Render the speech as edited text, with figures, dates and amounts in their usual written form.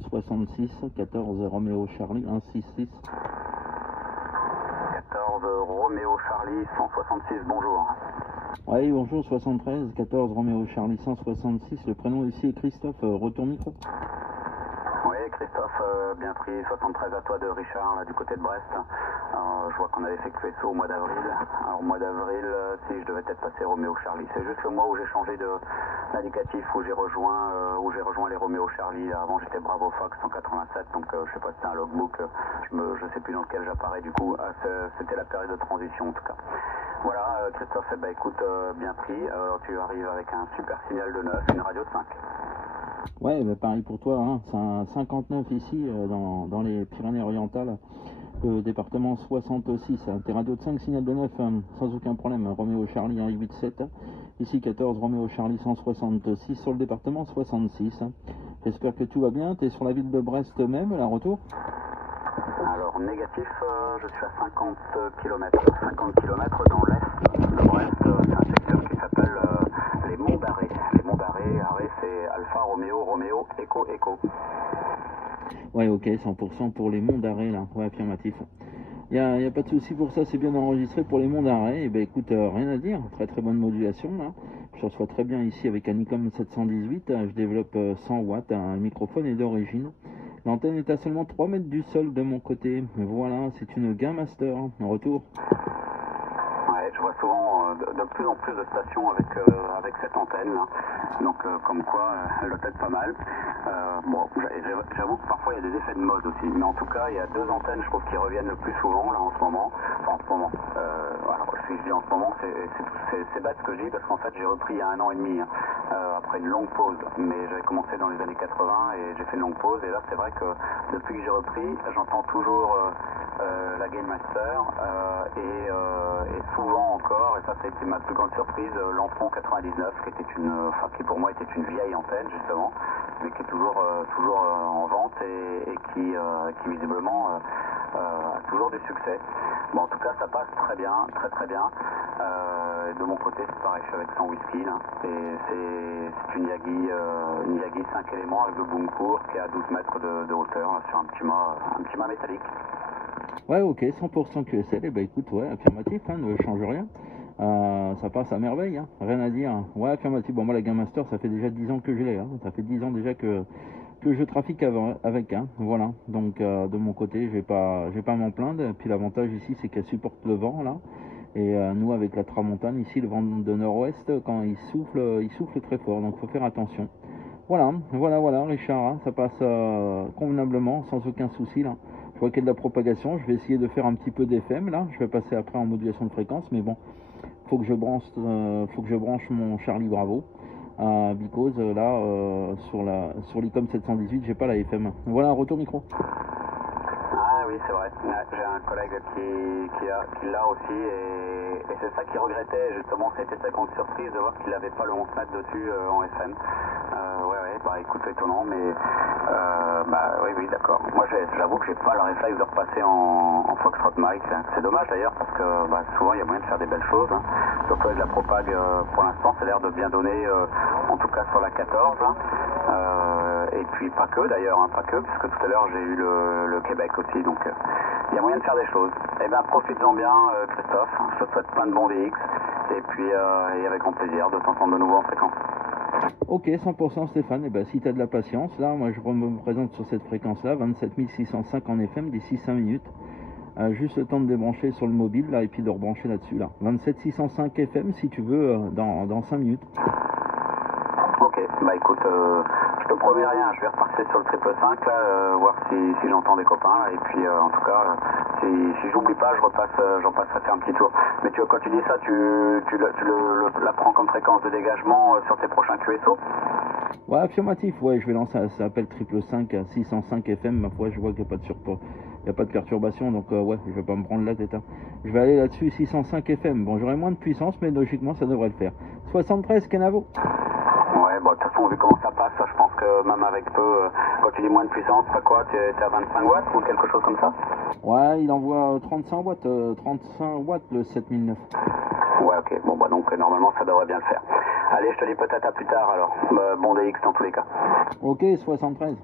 166, 14 Roméo Charlie 166. 14 Roméo Charlie 166, bonjour. Oui, bonjour, 73, 14 Roméo Charlie 166. Le prénom ici est Christophe, retour micro. Oui, Christophe, bien pris, 73 à toi de Richard, là, du côté de Brest. Je vois qu'on avait effectué ça au mois d'avril. Alors, au mois d'avril, si je devais peut-être passer Roméo Charlie. C'est juste le mois où j'ai changé d'indicatif, où j'ai rejoint les Roméo Charlie. Avant, j'étais Bravo Fox 187, donc je sais pas si c'est un logbook, je sais plus dans lequel j'apparais du coup. C'était la période de transition en tout cas. Voilà, Christophe, eh ben, écoute, bien pris. Tu arrives avec un super signal de 9, une radio de 5. Ouais, bah pareil pour toi, hein. C'est un 59 ici, dans les Pyrénées-Orientales, département 66, t'es radio de 5, signal de 9, sans aucun problème, Roméo Charlie 187, ici 14 Roméo Charlie 166, sur le département 66. J'espère que tout va bien, t'es sur la ville de Brest même, la retour? Alors négatif, je suis à 50 km. 50 km dans l'est de Brest, c'est un secteur qui s'appelle les Monts d'Arrée. Les Monts d'Arrée, Arrée c'est Alpha Roméo, Roméo, Echo, Echo. Ouais, ok, 100% pour les Monts d'Arrée, là, ouais, affirmatif. Y a pas de souci pour ça, c'est bien enregistré pour les Monts d'Arrêt. Et ben écoute, rien à dire, très très bonne modulation là. Je reçois très bien ici avec un Nikon 718, je développe 100 watts, un microphone est d'origine. L'antenne est à seulement 3 mètres du sol de mon côté. Voilà, c'est une Game Master, en retour. Ouais, je vois souvent de plus en plus de stations avec cette antenne là. Donc comme quoi elle doit être pas mal. Bon, j'avoue que parfois il y a des effets de mode aussi, mais en tout cas il y a deux antennes je trouve qui reviennent le plus souvent là en ce moment. Enfin en ce moment. Alors si je dis en ce moment c'est bête ce que je dis parce qu'en fait j'ai repris il y a 1 an et demi après une longue pause, mais j'avais commencé dans les années 80 et j'ai fait une longue pause et là c'est vrai que depuis que j'ai repris j'entends toujours la Game Master et souvent encore, et ça a été ma plus grande surprise, l'Enfant 99 qui pour moi était une vieille antenne justement, mais qui est toujours en vente et qui visiblement a toujours du succès. Bon, en tout cas ça passe très bien, très très bien. De mon côté c'est pareil, je suis avec 100 whisky là, et c'est une Yagi 5 éléments avec le boom court qui est à 12 mètres de hauteur là, sur un petit mât métallique. Ouais, ok, 100% QSL, et bah écoute, ouais, affirmatif, hein, ne change rien. Ça passe à merveille, hein, rien à dire. Ouais, affirmatif. Bon, moi, la Game Master, ça fait déjà 10 ans que je l'ai, hein. Ça fait 10 ans déjà que je trafique avec, hein. Voilà. Donc, de mon côté, je vais pas m'en plaindre. Et puis, l'avantage ici, c'est qu'elle supporte le vent, là. Et nous, avec la tramontane, ici, le vent de nord-ouest, quand il souffle très fort. Donc, faut faire attention. Voilà, Richard, hein, ça passe convenablement, sans aucun souci, là. Je vois qu'il y a de la propagation, je vais essayer de faire un petit peu d'FM, là. Je vais passer après en modulation de fréquence, mais bon, faut que je branche mon Charlie Bravo, because là, sur l'ICOM 718, j'ai pas la FM. Voilà, retour micro. Ah oui, c'est vrai. J'ai un collègue qui l'a aussi et c'est ça qu'il regrettait justement. C'était sa grande surprise de voir qu'il n'avait pas le 11 mètres dessus en FM. Ouais, bah écoute, étonnant, mais bah oui, d'accord. Moi, j'avoue que j'ai pas le réflexe de repasser en Foxtrot Mike. C'est dommage d'ailleurs parce que bah, souvent il y a moyen de faire des belles choses. Hein. Surtout avec la propague, pour l'instant, ça a l'air de bien donner, en tout cas sur la 14. Hein. Et puis pas que d'ailleurs, hein, pas que, puisque tout à l'heure j'ai eu le Québec aussi, donc il y a moyen de faire des choses. Eh bien profites-en bien Christophe, je te souhaite plein de bons DX, et puis et avec grand plaisir de t'entendre de nouveau en fréquence. Ok, 100% Stéphane, et ben si tu as de la patience, là moi je me présente sur cette fréquence là, 27 605 en FM d'ici 5 minutes. Juste le temps de débrancher sur le mobile là et puis de rebrancher là-dessus là. 27 605 FM si tu veux dans 5 minutes. Ok, bah écoute, je te promets rien, je vais repartir sur le 555 là, voir si j'entends des copains là, et puis en tout cas, si j'oublie pas, j'en passerai faire un petit tour. Mais quand tu dis ça, tu la prends comme fréquence de dégagement sur tes prochains QSO? Ouais, affirmatif, ouais, je vais lancer, ça s'appelle 555 605 FM, ma foi, je vois qu'il n'y a pas de il n'y a pas de perturbation, donc ouais, je vais pas me prendre la tête. Hein. Je vais aller là-dessus, 605 FM. Bon, j'aurai moins de puissance, mais logiquement, ça devrait le faire. 73, Canavo. Ouais, bon, de toute façon, vu comment ça passe, je pense que même avec peu, quand tu dis moins de puissance, c'est quoi? T'es à 25 watts ou quelque chose comme ça? Ouais, il envoie 35 watts le 7009. Ouais, ok, bon, bah donc normalement, ça devrait bien le faire. Allez, je te dis peut-être à plus tard alors. Bon DX dans tous les cas. Ok, 73.